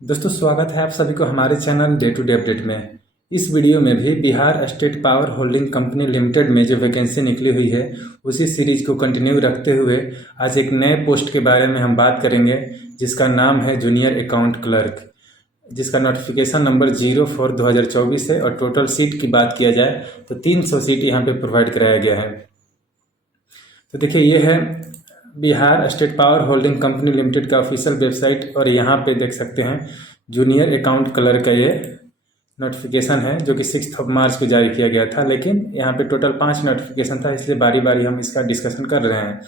दोस्तों स्वागत है आप सभी को हमारे channel day to day update में। इस वीडियो में भी Bihar state power holding company limited में जो वैकेंसी निकली हुई है उसी सीरीज को कंटिन्यू रखते हुए आज एक नए पोस्ट के बारे में हम बात करेंगे, जिसका नाम है जूनियर अकाउंट क्लर्क, जिसका नोटिफिकेशन नंबर 04/2024 है। और टोटल सीट की बात किया जाए तो 300 सीट यहाँ पे प्रोवाइड कराया गया है। तो देखिए, ये है Bihar state power holding company limited का ऑफिशियल वेबसाइट और यहाँ पे देख सकते हैं जूनियर अकाउंट क्लर्क का ये नोटिफिकेशन है, जो कि 6 मार्च को जारी किया गया था। लेकिन यहाँ पे टोटल 5 नोटिफिकेशन था, इसलिए बारी बारी हम इसका डिस्कशन कर रहे हैं।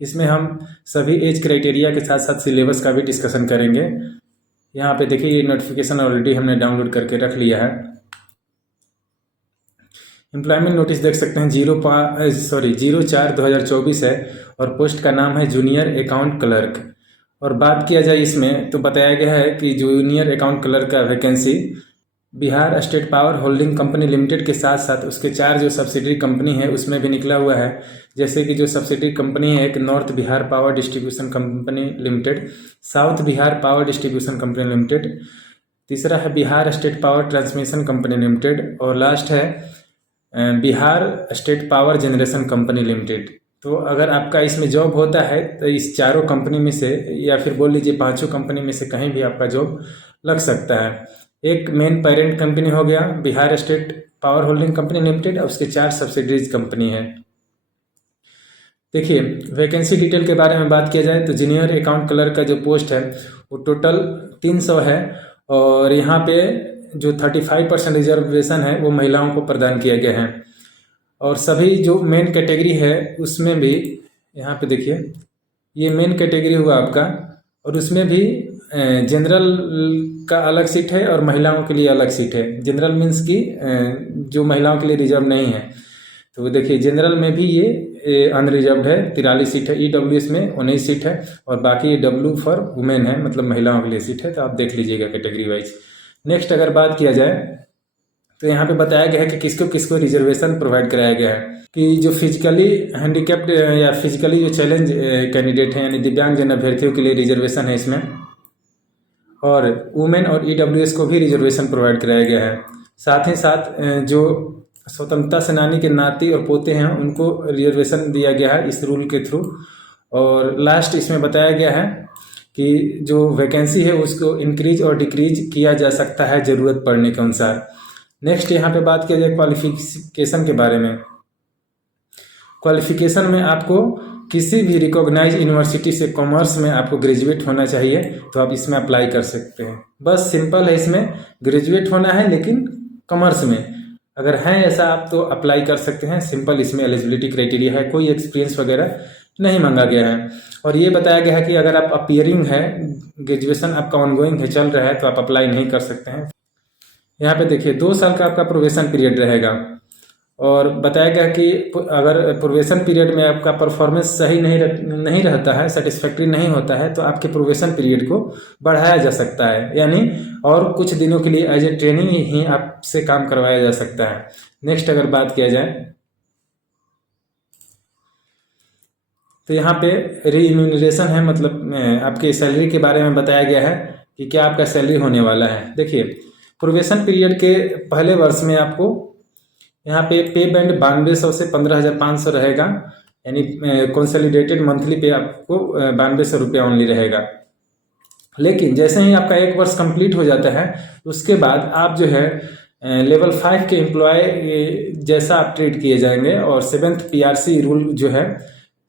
इसमें हम सभी एज क्राइटेरिया के साथ साथ सिलेबस का भी डिस्कशन करेंगे। यहाँ पे देखिए, ये नोटिफिकेशन ऑलरेडी हमने डाउनलोड करके रख लिया है। एम्प्लॉयमेंट नोटिस देख सकते हैं 04/2024 है और पोस्ट का नाम है जूनियर अकाउंट क्लर्क। और बात किया जाए इसमें तो बताया गया है कि जूनियर अकाउंट क्लर्क का vacancy Bihar state power holding company limited के साथ साथ उसके 4 जो सब्सिडरी कंपनी है उसमें भी निकला हुआ है। जैसे कि जो सब्सिडरी कंपनी है, एक north Bihar power distribution company limited, south Bihar power distribution company limited, तीसरा है Bihar state power transmission company limited और लास्ट है Bihar state power generation company limited. तो अगर आपका इसमें जॉब होता है तो इस चारों कंपनी में से या फिर बोल लीजिए 5 कंपनी में से कहीं भी आपका जॉब लग सकता है। एक मेन पेरेंट कंपनी हो गया Bihar state power holding company limited और उसके 4 सब्सिडरीज कंपनी है। देखिए, वैकेंसी डिटेल के बारे में बात किया जाए तो जूनियर अकाउंट क्लर्क का जो पोस्ट है वो टोटल 300 है और यहाँ पे जो 35% रिजर्वेशन है वो महिलाओं को प्रदान किया गया है। और सभी जो मेन कैटेगरी है उसमें भी यहाँ पे देखिए, ये मेन कैटेगरी हुआ आपका और उसमें भी जनरल का अलग सीट है और महिलाओं के लिए अलग सीट है। जनरल मीन्स की जो महिलाओं के लिए रिजर्व नहीं है। तो देखिए, जनरल में भी ये अनरिजर्व है, 43 सीट है। EWS में 19 सीट है और बाकी W फॉर वुमेन है, मतलब महिलाओं के लिए सीट है। तो आप देख लीजिएगा कैटेगरी वाइज। नेक्स्ट अगर बात किया जाए तो यहाँ पे बताया गया है कि किसको किसको रिजर्वेशन प्रोवाइड कराया गया है कि जो फिजिकली हैंडीकैप्ड या फिजिकली जो चैलेंज कैंडिडेट हैं यानी दिव्यांग जन अभ्यर्थियों के लिए रिजर्वेशन है इसमें, और वुमेन और EWS को भी रिजर्वेशन प्रोवाइड कराया गया है। साथ ही साथ जो स्वतंत्रता सेनानी के नाती और पोते हैं उनको रिजर्वेशन दिया गया है इस रूल के थ्रू। और लास्ट इसमें बताया गया है कि जो वैकेंसी है उसको इंक्रीज और डिक्रीज किया जा सकता है ज़रूरत पड़ने के अनुसार। नेक्स्ट यहाँ पे बात किया जाए क्वालिफिकेशन के बारे में। क्वालिफिकेशन में आपको किसी भी रिकॉग्नाइज यूनिवर्सिटी से कॉमर्स में आपको ग्रेजुएट होना चाहिए, तो आप इसमें अप्लाई कर सकते हैं। बस सिंपल है, इसमें ग्रेजुएट होना है लेकिन कॉमर्स में अगर है ऐसा आप तो अप्लाई कर सकते हैं। सिंपल इसमें एलिजिबिलिटी क्राइटेरिया है, कोई एक्सपीरियंस वगैरह नहीं मांगा गया है। और ये बताया गया है कि अगर आप अपियरिंग है, ग्रेजुएशन आपका ऑनगोइंग है, चल रहा है, तो आप अप्लाई नहीं कर सकते हैं। यहाँ पे देखिए 2 साल का आपका प्रोबेशन पीरियड रहेगा और बताया गया कि अगर प्रोबेशन पीरियड में आपका परफॉर्मेंस सही नहीं रहता है, सेटिस्फैक्ट्री नहीं होता है, तो आपके प्रोबेशन पीरियड को बढ़ाया जा सकता है, यानी और कुछ दिनों के लिए एज ए ट्रेनिंग ही आपसे काम करवाया जा सकता है। नेक्स्ट अगर बात किया जाए तो यहाँ पे रीम्यूनरेशन है, मतलब आपके सैलरी के बारे में बताया गया है कि क्या आपका सैलरी होने वाला है। देखिए, प्रोबेशन पीरियड के पहले वर्ष में आपको यहाँ पे पे बैंड 9200 से 15,500 रहेगा, यानी कंसोलिडेटेड मंथली पे आपको 9200 रुपया ओनली रहेगा। लेकिन जैसे ही आपका 1 वर्ष कंप्लीट हो जाता है उसके बाद आप जो है लेवल 5 के एम्प्लॉय जैसा आप ट्रीट किए जाएंगे और 7th PRC रूल जो है,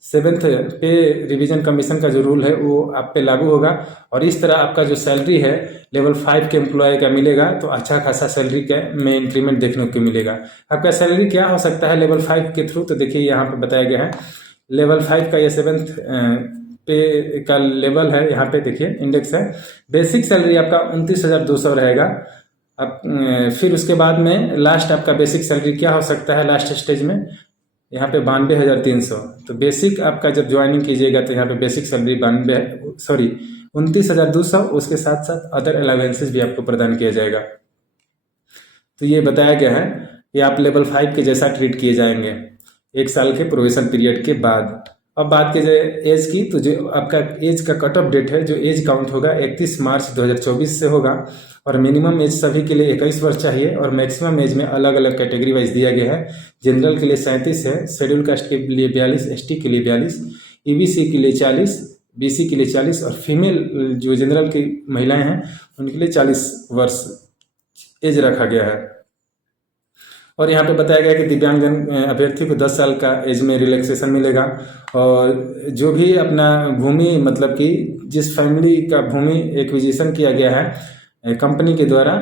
7th पे रिवीजन कमीशन का जो रूल है वो आप पे लागू होगा और इस तरह आपका जो सैलरी है लेवल 5 के एम्प्लॉय का मिलेगा, तो अच्छा खासा सैलरी का में इंक्रीमेंट देखने को मिलेगा। आपका सैलरी क्या हो सकता है लेवल 5 के थ्रू, तो देखिए यहाँ पे बताया गया है लेवल 5 का ये 7th पे का लेवल है। यहाँ पे देखिए इंडेक्स है। बेसिक सैलरी आपका 29,200 रहेगा। अब फिर उसके बाद में लास्ट आपका बेसिक सैलरी क्या हो सकता है लास्ट स्टेज में, यहाँ पे 92,300। तो बेसिक आपका जब ज्वाइनिंग कीजिएगा तो यहाँ पे बेसिक सैलरी 29,200, उसके साथ साथ अदर अलावेंसेस भी आपको प्रदान किया जाएगा। तो ये बताया गया है कि आप लेवल 5 के जैसा ट्रीट किए जाएंगे 1 साल के प्रोबेशन पीरियड के बाद। अब बात की जाए एज की, तो जो आपका एज का कट ऑफ डेट है, जो एज काउंट होगा 31 मार्च 2024 से होगा। और मिनिमम एज सभी के लिए 21 वर्ष चाहिए और मैक्सिमम एज में अलग अलग कैटेगरी वाइज दिया गया है। जनरल के लिए 37 है, शेड्यूल कास्ट के लिए 42, एसटी के लिए 42, ईबीसी के लिए 40, बीसी के लिए 40 और फीमेल जो जनरल की महिलाएं हैं उनके लिए 40 वर्ष एज रखा गया है। और यहाँ पे बताया गया कि दिव्यांगजन अभ्यर्थी को 10 साल का एज में रिलैक्सेशन मिलेगा। और जो भी अपना भूमि, मतलब कि जिस फैमिली का भूमि एक्विजिशन किया गया है कंपनी के द्वारा,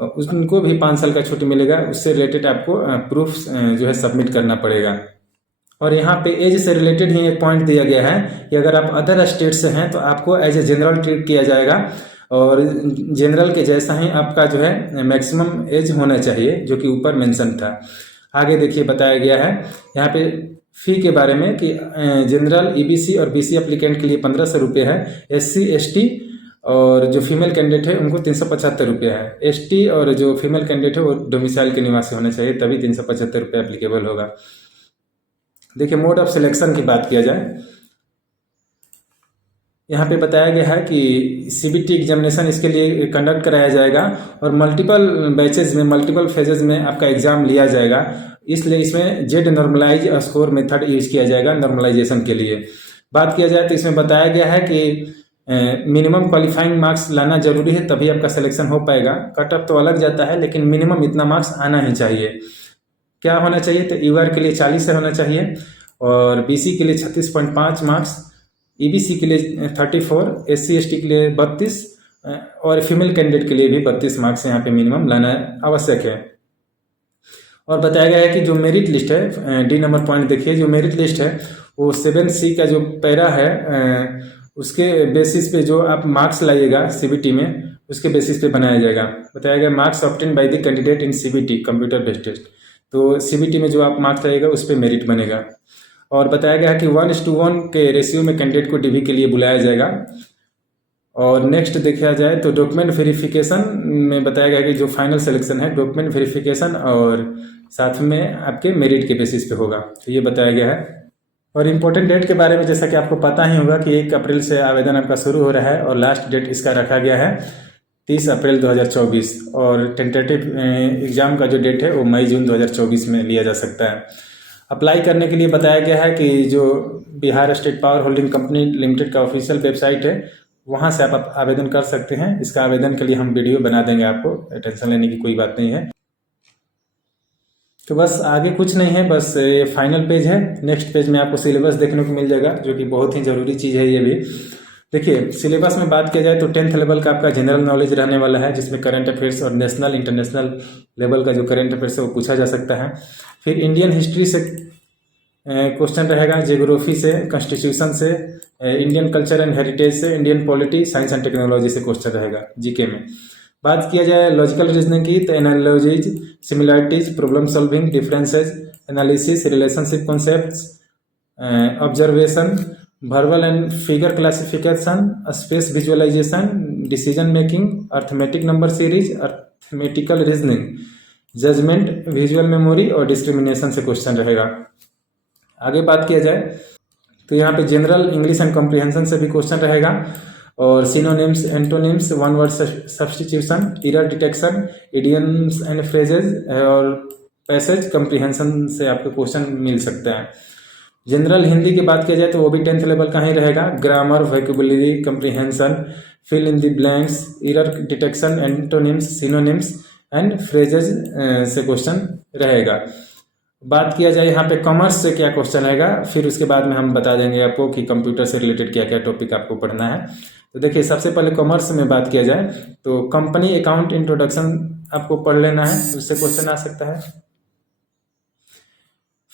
उनको भी 5 साल का छुट्टी मिलेगा। उससे रिलेटेड आपको प्रूफ जो है सबमिट करना पड़ेगा। और यहाँ पे एज से रिलेटेड ही एक पॉइंट दिया गया है कि अगर आप अदर स्टेट से हैं तो आपको एज ए जनरल ट्रीट किया जाएगा और जनरल के जैसा ही आपका जो है मैक्सिमम एज होना चाहिए, जो कि ऊपर मेंशन था। आगे देखिए बताया गया है यहाँ पे फी के बारे में कि जनरल, ईबीसी और बीसी एप्लीकेंट के लिए 1500 रुपये है। एससी, एसटी और जो फीमेल कैंडिडेट है उनको 375 रुपये है। एसटी और जो फीमेल कैंडिडेट है वो डोमिसाइल के निवासी होना चाहिए, तभी 375 रुपये एप्लीकेबल होगा। देखिए मोड ऑफ सिलेक्शन की बात किया जाए, यहाँ पे बताया गया है कि सीबीटी एग्जामिनेशन इसके लिए कंडक्ट कराया जाएगा और मल्टीपल बैचेज में, मल्टीपल फेजेज में आपका एग्जाम लिया जाएगा। इसलिए इसमें Z normalise score method use किया जाएगा नॉर्मलाइजेशन के लिए। बात किया जाए तो इसमें बताया गया है कि मिनिमम क्वालिफाइंग मार्क्स लाना जरूरी है, तभी आपका सिलेक्शन हो पाएगा। कट ऑफ तो अलग जाता है लेकिन मिनिमम इतना मार्क्स आना ही चाहिए। क्या होना चाहिए, तो यूआर के लिए 40 से होना चाहिए और बीसी के लिए 36.5 मार्क्स, ईबीसी के लिए 34, एससी एसटी के लिए 32 और फीमेल कैंडिडेट के लिए भी 32 मार्क्स यहाँ पे मिनिमम लाना आवश्यक है। और बताया गया है कि जो मेरिट लिस्ट है, डी नंबर पॉइंट देखिए, जो मेरिट लिस्ट है वो 7C का जो पैरा है उसके बेसिस पे जो आप मार्क्स लाइएगा सीबीटी में, उसके बेसिस पे बनाया जाएगा। बताया गया marks obtain by the candidate in CBT computer based test, तो सीबीटी में जो आप मार्क्स लाइएगा उस पर मेरिट बनेगा। और बताया गया है कि 1:1 के रेशियो में कैंडिडेट को डीवी के लिए बुलाया जाएगा। और नेक्स्ट देखा जाए तो डॉक्यूमेंट वेरिफिकेशन में बताया गया कि जो फाइनल सिलेक्शन है डॉक्यूमेंट वेरिफिकेशन और साथ में आपके मेरिट के बेसिस पे होगा, तो ये बताया गया है। और इम्पोर्टेंट डेट के बारे में जैसा कि आपको पता ही होगा कि 1 अप्रैल से आवेदन आपका शुरू हो रहा है और लास्ट डेट इसका रखा गया है 30 अप्रैल 2024 और टेंटेटिव एग्जाम का जो डेट है वो मई जून 2024 में लिया जा सकता है। अप्लाई करने के लिए बताया गया है कि जो Bihar state power holding company limited का ऑफिशियल वेबसाइट है वहाँ से आप आवेदन कर सकते हैं। इसका आवेदन के लिए हम वीडियो बना देंगे, आपको टेंशन लेने की कोई बात नहीं है। तो बस आगे कुछ नहीं है, बस ये फाइनल पेज है। नेक्स्ट पेज में आपको सिलेबस देखने को मिल जाएगा, जो कि बहुत ही ज़रूरी चीज़ है ये भी। देखिए सिलेबस में बात किया जाए तो 10th लेवल का आपका जनरल नॉलेज रहने वाला है, जिसमें करंट अफेयर्स और नेशनल इंटरनेशनल लेवल का जो करंट अफेयर्स है वो पूछा जा सकता है। फिर इंडियन हिस्ट्री से क्वेश्चन रहेगा, जियोग्राफी से, कॉन्स्टिट्यूशन से, इंडियन कल्चर एंड हेरिटेज से, Indian polity, science and technology से क्वेश्चन रहेगा जीके में। बात किया जाए लॉजिकल रीजनिंग की तो analogies, similarities, problem solving, differences, analysis, relationship concepts, observation, verbal and figure classification, space visualisation, decision making, arithmetic number series, arithmetical reasoning, judgement, visual memory और discrimination से क्वेश्चन रहेगा। आगे बात किया जाए तो यहाँ पे जनरल इंग्लिश एंड कॉम्प्रिहेंशन से भी क्वेश्चन रहेगा और synonyms, antonyms, one word substitution, error detection, idioms and phrases और पैसेज कॉम्प्रिहेंशन से आपको क्वेश्चन मिल सकता है। जनरल हिंदी की बात किया जाए तो वो भी 10th लेवल का ही रहेगा। Grammar, vocabulary, comprehension, fill in the blanks, error detection, antonyms, synonyms and phrases से क्वेश्चन रहेगा। बात किया जाए यहाँ पे कॉमर्स से क्या क्वेश्चन रहेगा, फिर उसके बाद में हम बता देंगे आपको कि कंप्यूटर से रिलेटेड क्या क्या टॉपिक आपको पढ़ना है। तो देखिए सबसे पहले कॉमर्स में बात किया जाए तो कंपनी अकाउंट इंट्रोडक्शन आपको पढ़ लेना है, उससे क्वेश्चन आ सकता है।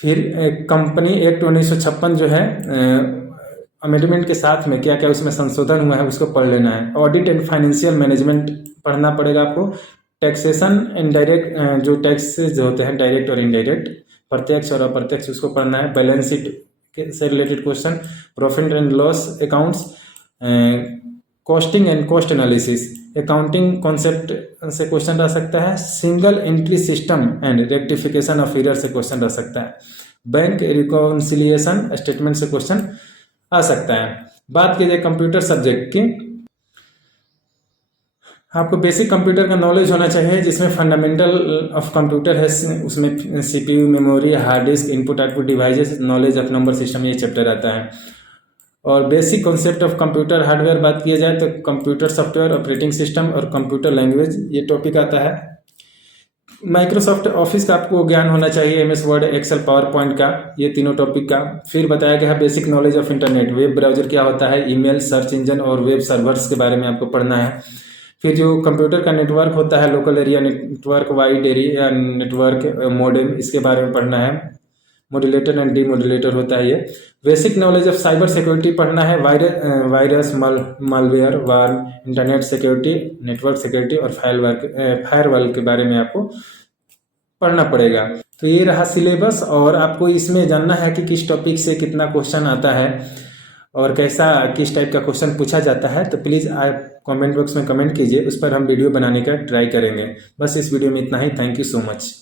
फिर कंपनी एक्ट 1956 जो है अमेंडमेंट के साथ में क्या क्या उसमें संशोधन हुआ है उसको पढ़ लेना है। ऑडिट एंड फाइनेंशियल मैनेजमेंट पढ़ना पड़ेगा आपको। टैक्सेशन इनडायरेक्ट, जो टैक्सेस होते हैं डायरेक्ट और इनडायरेक्ट, प्रत्यक्ष और अप्रत्यक्ष, उसको पढ़ना है। बैलेंस शीट से related question, profit and loss accounts, costing and cost analysis, accounting concept से क्वेश्चन रह सकता है। Single entry system and rectification of error से क्वेश्चन रह सकता है। बैंक रिकॉन्सिलिएशन स्टेटमेंट से क्वेश्चन आ सकता है। बात की जाए कंप्यूटर सब्जेक्ट की, आपको बेसिक कंप्यूटर का नॉलेज होना चाहिए, जिसमें फंडामेंटल ऑफ कंप्यूटर है, उसमें CPU, memory, hard disk, input output devices, knowledge of number system, ये चैप्टर आता है। और basic concept of computer hardware बात किया जाए तो कंप्यूटर सॉफ्टवेयर, ऑपरेटिंग सिस्टम और कंप्यूटर लैंग्वेज, ये टॉपिक आता है। माइक्रोसॉफ्ट ऑफिस का आपको ज्ञान होना चाहिए, MS Word, Excel, PowerPoint का, ये तीनों टॉपिक का। फिर बताया गया है basic knowledge of internet, web browser क्या होता है, ईमेल, सर्च इंजन और वेब सर्वर्स के बारे में आपको पढ़ना है। फिर जो कंप्यूटर का नेटवर्क होता है, local area network, wide area network, modem, इसके बारे में पढ़ना है। मॉड्यूलेटर एंड डीमॉड्यूलेटर होता है ये। Basic knowledge of cyber security पढ़ना है, वायरस, मालवेयर, वार, इंटरनेट सिक्योरिटी, नेटवर्क सिक्योरिटी और फायरवॉल के बारे में आपको पढ़ना पड़ेगा। तो ये रहा सिलेबस, और आपको इसमें जानना है कि किस टॉपिक से कितना क्वेश्चन आता है और कैसा किस टाइप का क्वेश्चन पूछा जाता है, तो प्लीज़ आप कमेंट बॉक्स में कमेंट कीजिए, उस पर हम वीडियो बनाने का ट्राई करेंगे। बस इस वीडियो में इतना ही। Thank you so much.